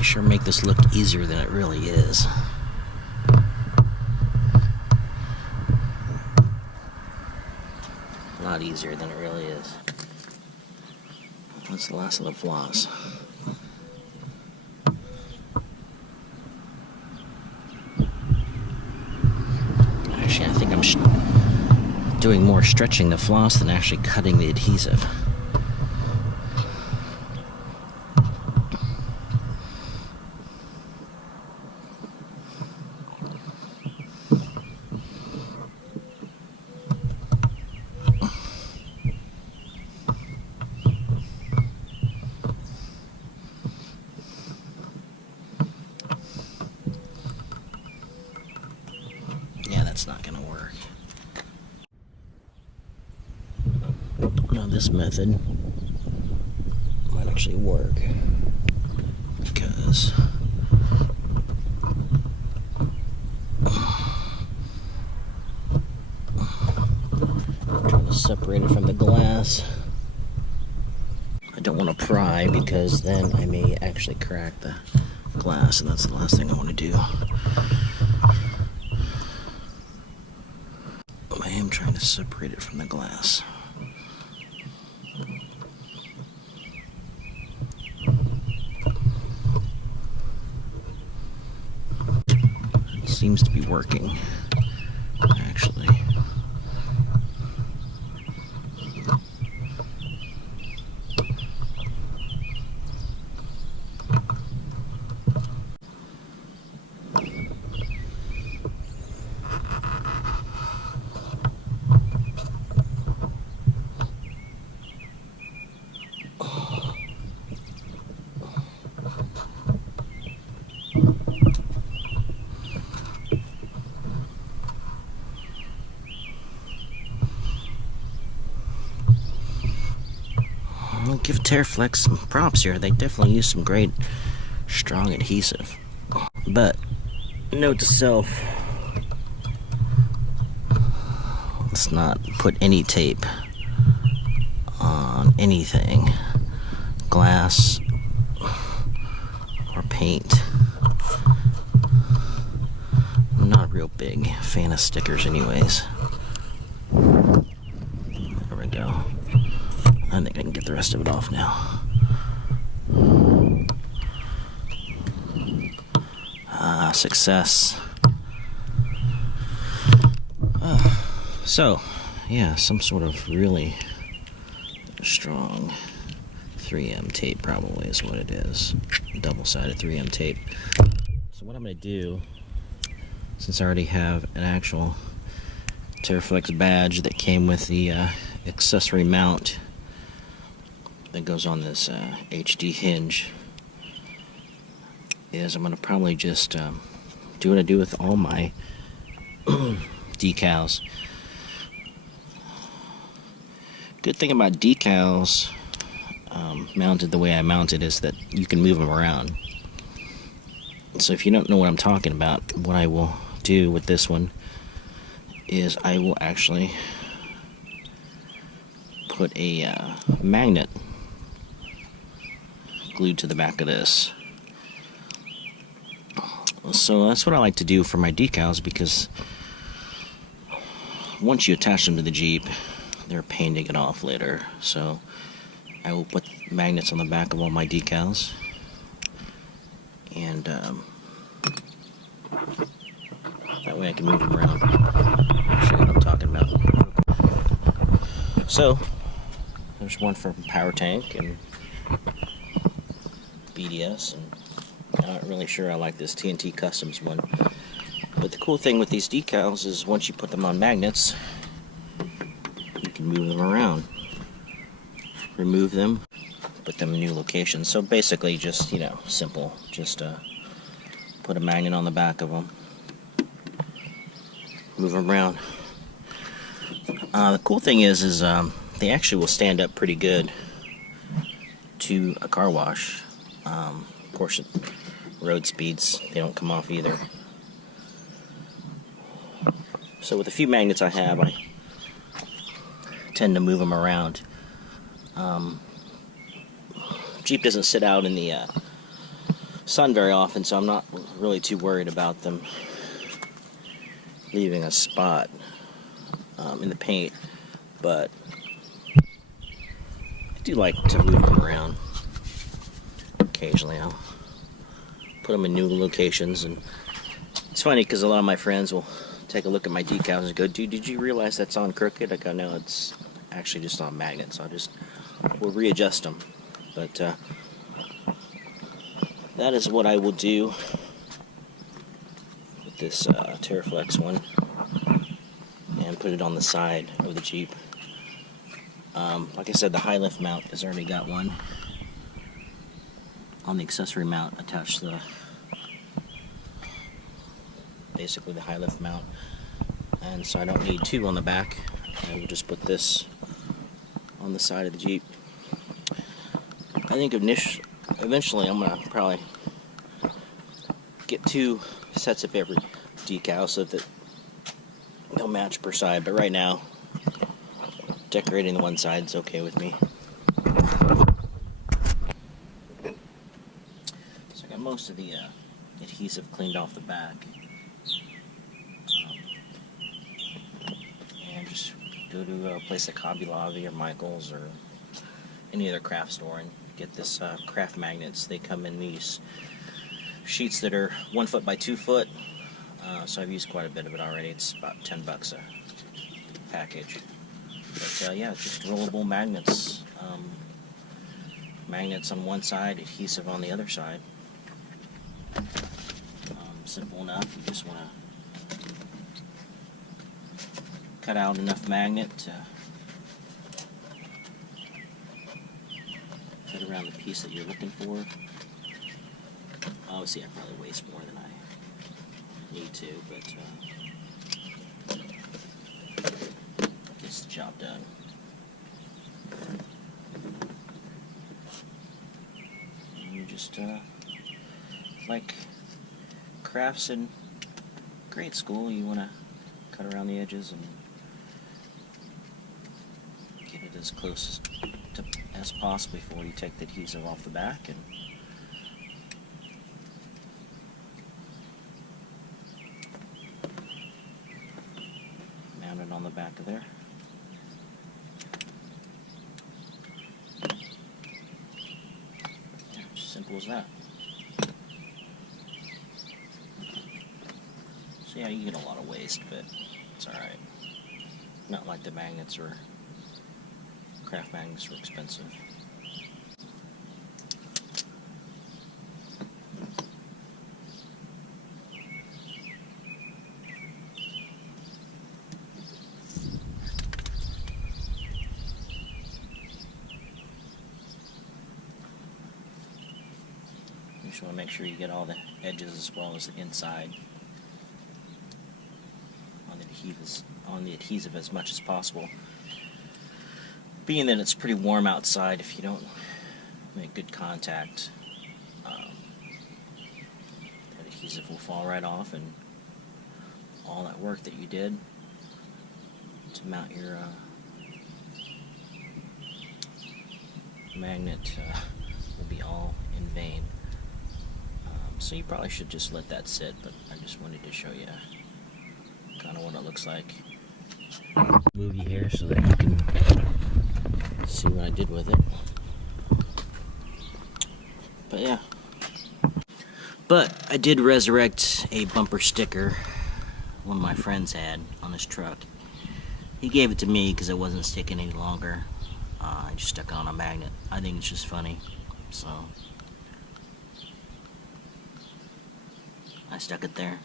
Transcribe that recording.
They sure make this look easier than it really is. A lot easier than it really is. That's the last of the floss. Actually, I think I'm doing more stretching the floss than actually cutting the adhesive. That's not going to work. Now this method might actually work because I'm trying to separate it from the glass. I don't want to pry because then I may actually crack the glass, and that's the last thing I want to do. I am trying to separate it from the glass. It seems to be working, actually. I'll give Teraflex some props here. They definitely use some great strong adhesive. But, note to self, let's not put any tape on anything, glass or paint. I'm not a real big fan of stickers anyways. There we go. I think I can get the rest of it off now. Success. So, yeah, some sort of really strong 3M tape probably is what it is. Double-sided 3M tape. So what I'm going to do, since I already have an actual Teraflex badge that came with the accessory mount that goes on this HD hinge, is I'm going to probably just do what I do with all my decals. Good thing about decals mounted the way I mounted is that you can move them around. So if you don't know what I'm talking about, what I will do with this one is I will actually put a magnet glued to the back of this. So that's what I like to do for my decals, because once you attach them to the Jeep, they're a pain to get off later. So I will put magnets on the back of all my decals, and that way I can move them around. I'll show you what I'm talking about. So there's one for power tank and BDS, and I'm not really sure I like this TNT Customs one. But the cool thing with these decals is once you put them on magnets, you can move them around. Remove them, put them in new locations. So basically just, you know, simple. Just put a magnet on the back of them. Move them around. The cool thing is they actually will stand up pretty good to a car wash. Of course, road speeds, they don't come off either. So with a few magnets I have, I tend to move them around. Jeep doesn't sit out in the sun very often, so I'm not really too worried about them leaving a spot in the paint, but I do like to move them around occasionally. I'll put them in new locations, and it's funny because a lot of my friends will take a look at my decals and go, "Dude, did you realize that's on crooked?" I go, "No, it's actually just on magnet, so we'll readjust them." But that is what I will do with this Teraflex one, and put it on the side of the Jeep. Like I said, the high lift mount has already got one on the accessory mount attached to basically the high lift mount, and so I don't need two on the back. I will just put this on the side of the Jeep. I think eventually I'm gonna probably get 2 sets of every decal so that they'll match per side, but right now decorating the one side is okay with me. So I got most of the adhesive cleaned off the back, and just go to a place like Hobby Lobby or Michael's or any other craft store and get this craft magnets. They come in these sheets that are 1 foot by 2 foot, so I've used quite a bit of it already. It's about $10 a package. But yeah, just rollable magnets. Magnets on one side, adhesive on the other side. Simple enough. You just want to cut out enough magnet to fit around the piece that you're looking for. Obviously, I probably waste more than I need to, but gets the job done. And you just like crafts in grade school, you want to cut around the edges and get it as close as possible before you take the adhesive off the back, and mount it on the back of there. Yeah, just simple as that. So yeah, you get a lot of waste, but it's alright. Not like the magnets or craft magnets are expensive. You just want to make sure you get all the edges as well as the inside on the adhesive as much as possible. Being that it's pretty warm outside, if you don't make good contact, that adhesive will fall right off, and all that work that you did to mount your magnet will be all in vain. So you probably should just let that sit, but I just wanted to show you kind of what it looks like. Move you here so that you can see what I did with it. But yeah. But I did resurrect a bumper sticker one of my friends had on his truck. He gave it to me because it wasn't sticking any longer. I just stuck it on a magnet. I think it's just funny, so I stuck it there.